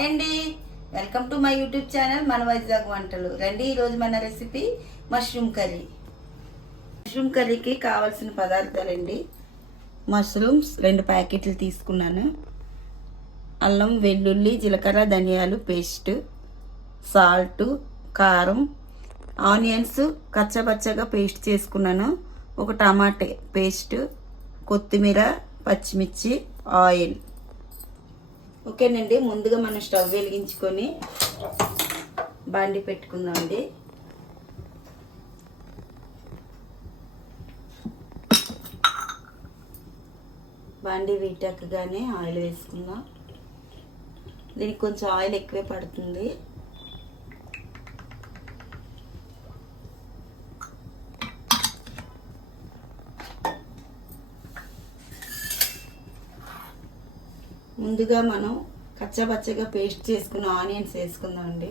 Hi అండి, welcome to my YouTube channel మన వైజాగ్ వంటలు. రండి, ఈరోజు మన రెసిపీ మష్రూమ్ కర్రీ. మష్రూమ్ కర్రీకి కావాల్సిన పదార్థాలండి: మష్రూమ్స్ 2 ప్యాకెట్లు తీసుకున్నాను, అల్లం వెల్లుల్లి జీలకర్ర ధనియాలు పేస్ట్, సాల్ట్, కారం, ఆనియన్స్ కచ్చపచ్చగా పేస్ట్ చేసుకున్నాను, ఒక టమాటా పేస్ట్, కొత్తిమీర, పచ్చిమిర్చి, ఆయిల్. ఓకేనండి, ముందుగా మనం స్టవ్ వెలిగించుకొని బాండి పెట్టుకుందామండి. బాండి వీటెక్కగానే ఆయిల్ వేసుకుందాం. దీనికి కొంచెం ఆయిల్ ఎక్కువే పడుతుంది. ముందుగా మనం కచ్చపచ్చగా పేస్ట్ చేసుకున్న ఆనియన్స్ వేసుకుందామండి.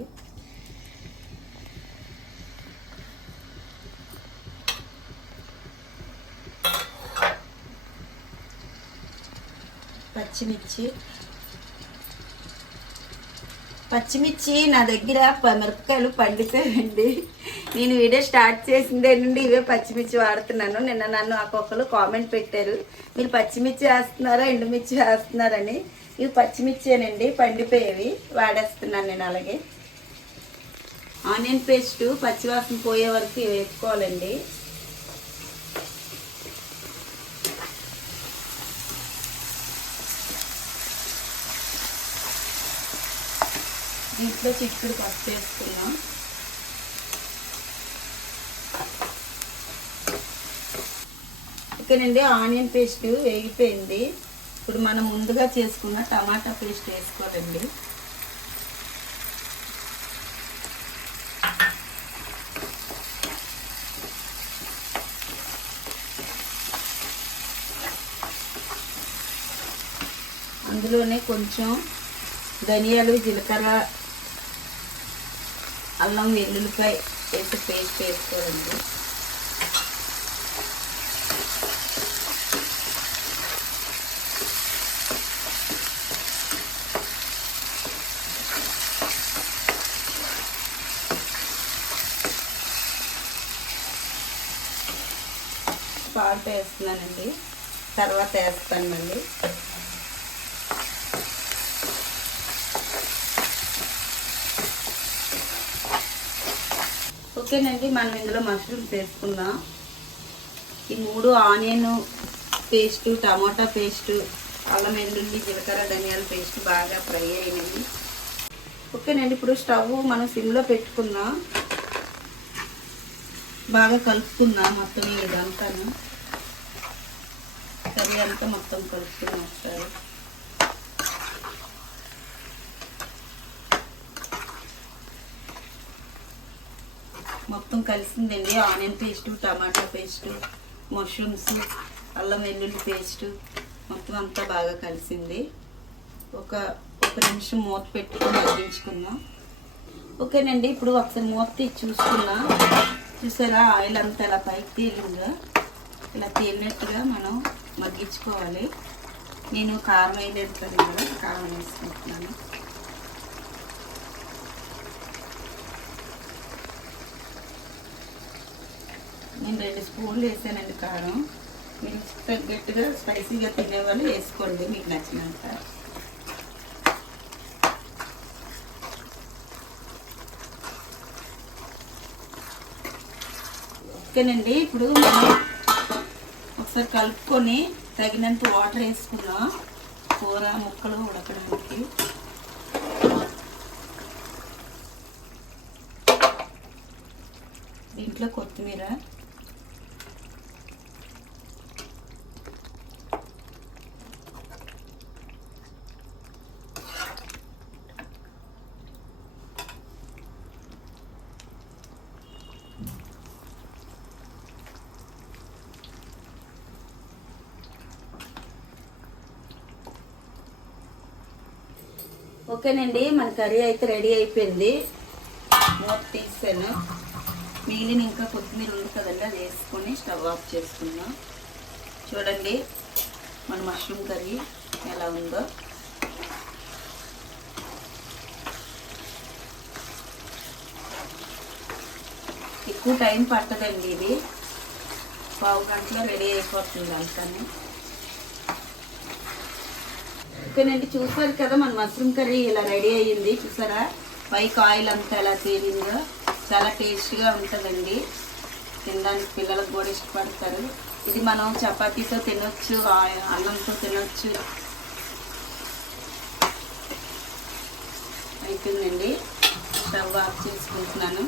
పచ్చిమిర్చి నా దగ్గర మిరపకాయలు పండిపోయాయండి. నేను వీడియో స్టార్ట్ చేసిందే నుండి ఇవే పచ్చిమిర్చి వాడుతున్నాను. నిన్న నన్ను ఒక్కొక్కరు కామెంట్ పెట్టారు, మీరు పచ్చిమిర్చి వేస్తున్నారా ఎండుమిర్చి వేస్తున్నారని. ఇవి పచ్చిమిర్చేనండి, పండిపోయేవి వాడేస్తున్నాను నేను. అలాగే ఆనియన్ పేస్ట్ పచ్చివాసన పోయే వరకు వేసుకోవాలండి. దీంట్లో చిక్కుడు పసుపు వేసుకున్నాం. ఓకేనండి, ఆనియన్ పేస్ట్ వేగిపోయింది. ఇప్పుడు మనం ముందుగా చేసుకున్న టమాటా పేస్ట్ వేసుకోవాలండి. అందులోనే కొంచెం ధనియాలు జీలకర్ర అల్లం వెల్లుల్లిపాయ వేసి పేస్ట్ వేసుకోవాలండి. సాల్ట్ వేస్తున్నానండి, తర్వాత వేస్తాను మళ్ళీ. ఓకేనండి, మనం ఇందులో మష్రూమ్స్ వేసుకుందాం. ఈ 3 ఆనియన్ పేస్టు, టమాటా పేస్టు, అల్లం వెల్లుల్లి జీలకర్ర ధనియాల పేస్ట్ బాగా ఫ్రై అయినాయి. ఓకేనండి, ఇప్పుడు స్టవ్ మనం సిమ్లో పెట్టుకుందాం. బాగా కలుపుకుందాం మొత్తం ఇదంతాను, కర్రీ అంతా మొత్తం కలుపుకుందాం ఒకసారి. మొత్తం కలిసిందండి. ఆనియన్ పేస్టు, టమాటా పేస్టు, మష్రూమ్స్, అల్లం వెల్లుల్లి పేస్టు మొత్తం అంతా బాగా కలిసింది. ఒక నిమిషం మూత పెట్టుకొని మగ్గించుకుందాం. ఓకేనండి, ఇప్పుడు ఒకసారి మూత తీసి చూసుకున్నాం. చూసారా, ఆయిల్ అంతా ఇలా పైకి తేలిందా? ఇలా తేలినట్టుగా మనం మగ్గించుకోవాలి. నేను కారం వేయలేదు కదా, కారం వేసుకుంటున్నాను. నేను 2 స్పూన్లు వేసానండి కారం. మీరు తగ్గట్టుగా స్పైసీగా తినేవాళ్ళు వేసుకోండి, మీకు నచ్చినంత. ఓకేనండి, ఇప్పుడు మనం ఒకసారి కలుపుకొని తగినంత వాటర్ వేసుకున్నాం కూర ముక్కలు ఉడకడానికి. దీంట్లో కొత్తిమీర, ఓకేనండి, మన కర్రీ అయితే రెడీ అయిపోయింది. మూత తీసాను. మిగిలిన ఇంకా కొత్తిమీర ఉంది కదండి, అది వేసుకొని స్టవ్ ఆఫ్ చేసుకుందాం. చూడండి మన మష్రూమ్ కర్రీ ఎలా ఉందో. ఎక్కువ టైం పట్టదండి, ఇది పావు గంటలో రెడీ అయిపోతుంది అంతానే. ఓకేనండి, చూసారు కదా మన మష్రూమ్ కర్రీ ఇలా రెడీ అయ్యింది. చూసారా పైకి ఆయిల్ అంతా ఎలా తేలిందో. చాలా టేస్ట్గా ఉంటుందండి, తినడానికి పిల్లలకు కూడా ఇష్టపడతారు. ఇది మనం చపాతీతో తినొచ్చు, అన్నంతో తినొచ్చు. అయిపోయిందండి, స్టవ్ ఆఫ్ చేసుకుంటున్నాను.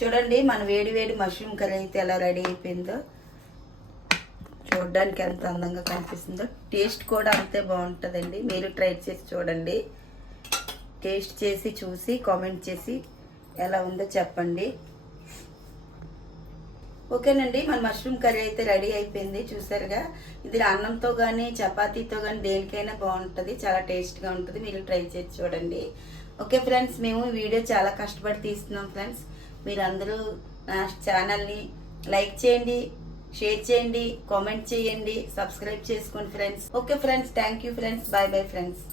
చూడండి మన వేడి వేడి మష్రూమ్ కర్రీ అయితే ఎలా రెడీ అయిపోయిందో. చూడడానికి ఎంత అందంగా కనిపిస్తుందో, టేస్ట్ కూడా అంతే బాగుంటుందండి. మీరు ట్రై చేసి చూడండి, టేస్ట్ చేసి చూసి కామెంట్ చేసి ఎలా ఉందో చెప్పండి. ఓకేనండి, మన మష్రూమ్ కర్రీ అయితే రెడీ అయిపోయింది. చూసారుగా, ఇది అన్నంతో కానీ చపాతీతో కానీ దేనికైనా బాగుంటుంది, చాలా టేస్ట్గా ఉంటుంది. మీరు ట్రై చేసి చూడండి. ఓకే ఫ్రెండ్స్, మేము ఈ వీడియో చాలా కష్టపడి తీస్తున్నాం ఫ్రెండ్స్. మీరందరూ నా ఛానల్ని లైక్ చేయండి, షేర్ చేయండి, కామెంట్ చేయండి, సబ్స్క్రైబ్ చేసుకోండి friends. Okay friends, thank you friends, bye bye friends.